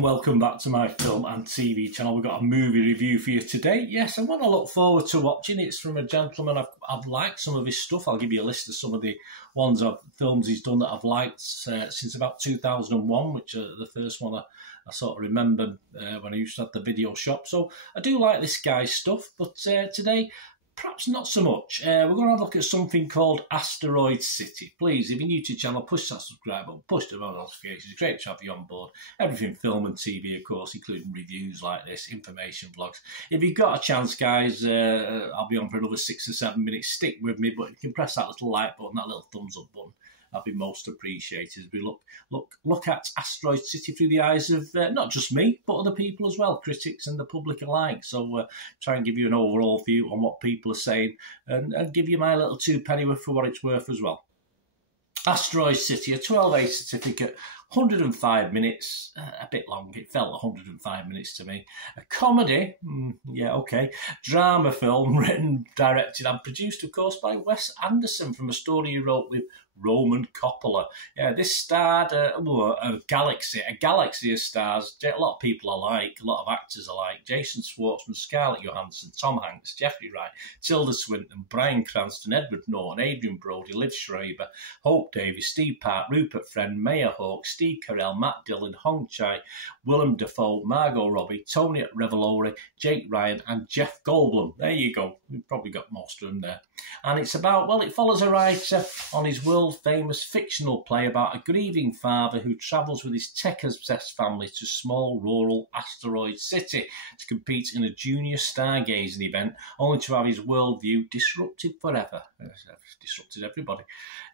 Welcome back to my film and TV channel. We've got a movie review for you today. Yes, and what I look forward to watching, it's from a gentleman I've liked some of his stuff. I'll give you a list of some of the films he's done that I've liked since about 2001, which are the first one I sort of remember when I used to have the video shop. So I do like this guy's stuff, but today, perhaps not so much. We're going to have a look at something called Asteroid City. Please, if you're new to the channel, push that subscribe button, push the bell notifications. It's great to have you on board. Everything film and TV, of course, including reviews like this, information vlogs. If you've got a chance, guys, I'll be on for another 6 or 7 minutes. Stick with me, but you can press that little like button, that little thumbs up button. That'd be most appreciated as we look at Asteroid City through the eyes of not just me, but other people as well, critics and the public alike. So try and give you an overall view on what people are saying and give you my little 2 pennyworth for what it's worth as well. Asteroid City, a 12A certificate, 105 minutes, a bit long. It felt 105 minutes to me. A comedy, yeah, okay. Drama film, written, directed and produced, of course, by Wes Anderson from a story he wrote with Roman Coppola. Yeah, this starred a galaxy of stars. A lot of people I like, a lot of actors I like. Jason Schwartzman, Scarlett Johansson, Tom Hanks, Jeffrey Wright, Tilda Swinton, Bryan Cranston, Edward Norton, Adrian Brody, Liv Schreiber, Hope Davis, Steve Park, Rupert Friend, Maya Hawke, Steve Carell, Matt Dillon, Hong Chai, Willem Dafoe, Margot Robbie, Tony Revolori, Jake Ryan and Jeff Goldblum. There you go. We've probably got most of them there. And it's about, well, it follows a writer on his world-famous fictional play about a grieving father who travels with his tech-obsessed family to small rural Asteroid City to compete in a junior stargazing event, only to have his worldview disrupted forever. Disrupted everybody.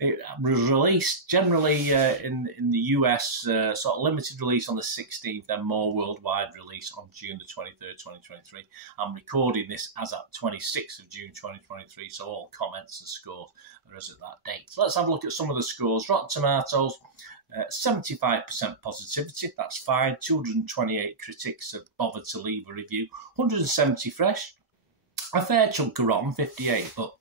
It was released generally in the US, sort of limited release on the 16th, then more worldwide release on June the 23rd, 2023. I'm recording this as at 26th of June 2023, so all comments and scores are as at that date. So let's have a look at some of the scores. Rotten Tomatoes, 75% positivity, that's fine. 228 critics have bothered to leave a review. 170 fresh. A fair chunk of rotten, 58, but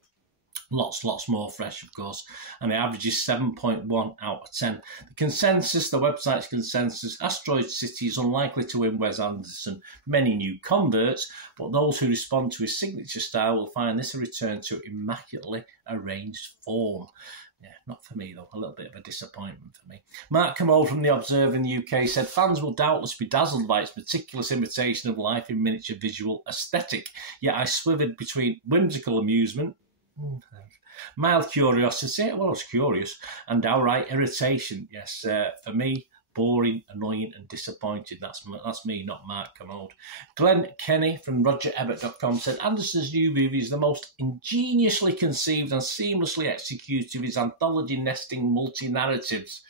lots more fresh, of course, and it averages 7.1 out of 10. The consensus, the website's consensus, Asteroid City is unlikely to win Wes Anderson many new converts, but those who respond to his signature style will find this a return to immaculately arranged form. Yeah, not for me, though. A little bit of a disappointment for me. Mark Commode from The Observer in the UK said, fans will doubtless be dazzled by its meticulous imitation of life in miniature visual aesthetic. Yet I swivered between whimsical amusement, mild curiosity, well, I was curious, and outright irritation. Yes, for me, boring, annoying and disappointed. That's me, not Mark Commode. Glenn Kenny from RogerEbbett.com said, Anderson's new movie is the most ingeniously conceived and seamlessly executed of his anthology nesting multi-narratives.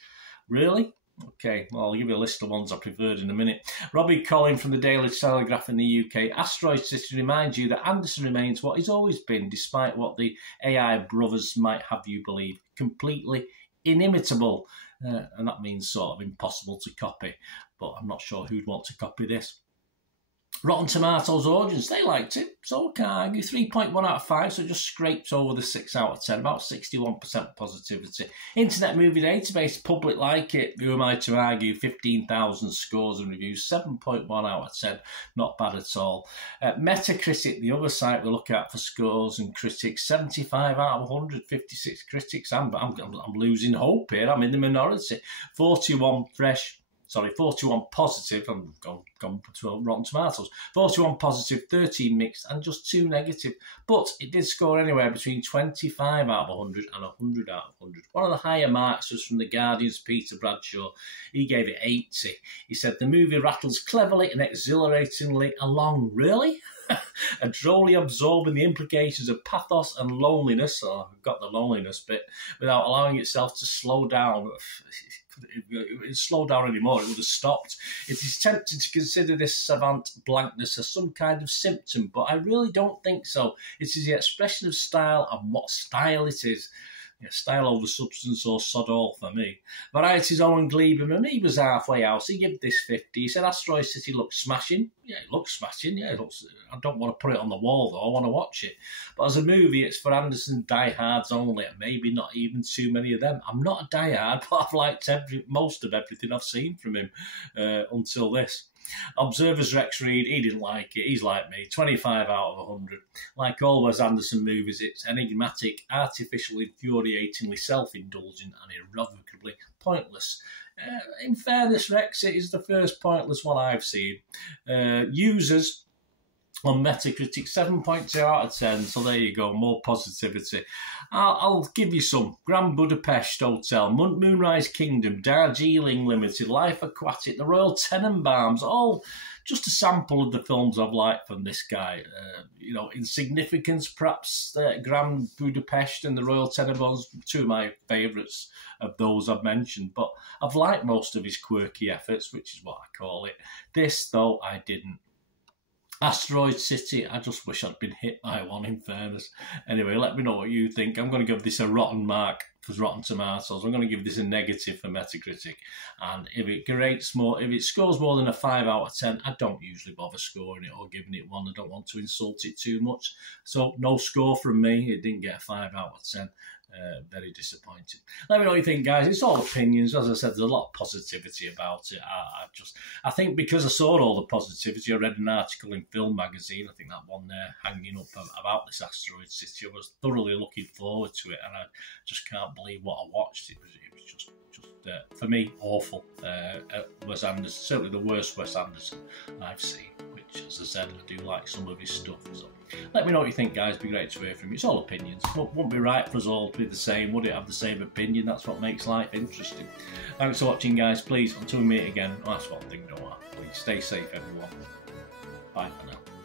Really? Okay, well, I'll give you a list of ones I preferred in a minute. Robbie Collin from the Daily Telegraph in the UK. Asteroid City reminds you that Anderson remains what he's always been, despite what the AI brothers might have you believe. Completely inimitable. And that means sort of impossible to copy. But I'm not sure who'd want to copy this. Rotten Tomatoes audience, they liked it, so I can't argue. 3.1 out of 5, so it just scrapes over the 6 out of 10, about 61% positivity. Internet Movie Database, public like it, who am I to argue? 15,000 scores and reviews, 7.1 out of 10, not bad at all. Metacritic, the other site we look at for scores and critics, 75 out of 100, 56 critics. I'm losing hope here, I'm in the minority. 41 positive, I'm gone to Rotten Tomatoes, 41 positive, 13 mixed, and just 2 negative. But it did score anywhere between 25 out of 100 and 100 out of 100. One of the higher marks was from The Guardian's Peter Bradshaw. He gave it 80. He said, the movie rattles cleverly and exhilaratingly along. Really? Drolly absorbing the implications of pathos and loneliness, I've got the loneliness bit, without allowing itself to slow down. If it slowed down anymore, it would have stopped. It is tempting to consider this savant blankness as some kind of symptom, but I really don't think so. It is the expression of style and what style it is. Yeah, style over substance or sod all for me. Variety's Owen Gleeberman, he was halfway out. He gave this 50. He said Asteroid City looks smashing. Yeah, it looks smashing. Yeah, it looks. I don't want to put it on the wall though. I want to watch it. But as a movie, it's for Anderson diehards only. Maybe not even too many of them. I'm not a diehard, but I've liked most of everything I've seen from him until this. Observer's Rex Reed, he didn't like it. He's like me, 25 out of 100. Like all Wes Anderson movies, it's enigmatic, artificial, infuriatingly self-indulgent and irrevocably pointless. In fairness, Rex, it is the first pointless one I've seen. Users on Metacritic, 7.2 out of 10, so there you go, more positivity. I'll give you some. Grand Budapest Hotel, Moonrise Kingdom, Darjeeling Limited, Life Aquatic, The Royal Tenenbaums, all just a sample of the films I've liked from this guy. In significance, perhaps Grand Budapest and The Royal Tenenbaums, two of my favourites of those I've mentioned, but I've liked most of his quirky efforts, which is what I call it. This, though, I didn't. Asteroid City, I just wish I'd been hit by one, in fairness. Anyway, let me know what you think. I'm going to give this a rotten mark for Rotten Tomatoes. I'm going to give this a negative for Metacritic. And if it scores more than a 5 out of 10, I don't usually bother scoring it or giving it one. I don't want to insult it too much. So no score from me. It didn't get a 5 out of 10. Very disappointing. Let me know what you think, guys. It's all opinions. As I said, there's a lot of positivity about it. I think because I saw all the positivity, I read an article in Film Magazine, I think that one there, hanging up about this Asteroid City. I was thoroughly looking forward to it, and I just can't believe what I watched. It was just for me, awful. Wes Anderson, certainly the worst Wes Anderson I've seen, which, as I said, I do like some of his stuff. So let me know what you think, guys. It'd be great to hear from you. It's all opinions. Wouldn't be right for us all to be the same, would it? Have the same opinion. That's what makes life interesting. Thanks for watching, guys. Please, until we meet again, that's one thing, don't I? Please stay safe, everyone. Bye for now.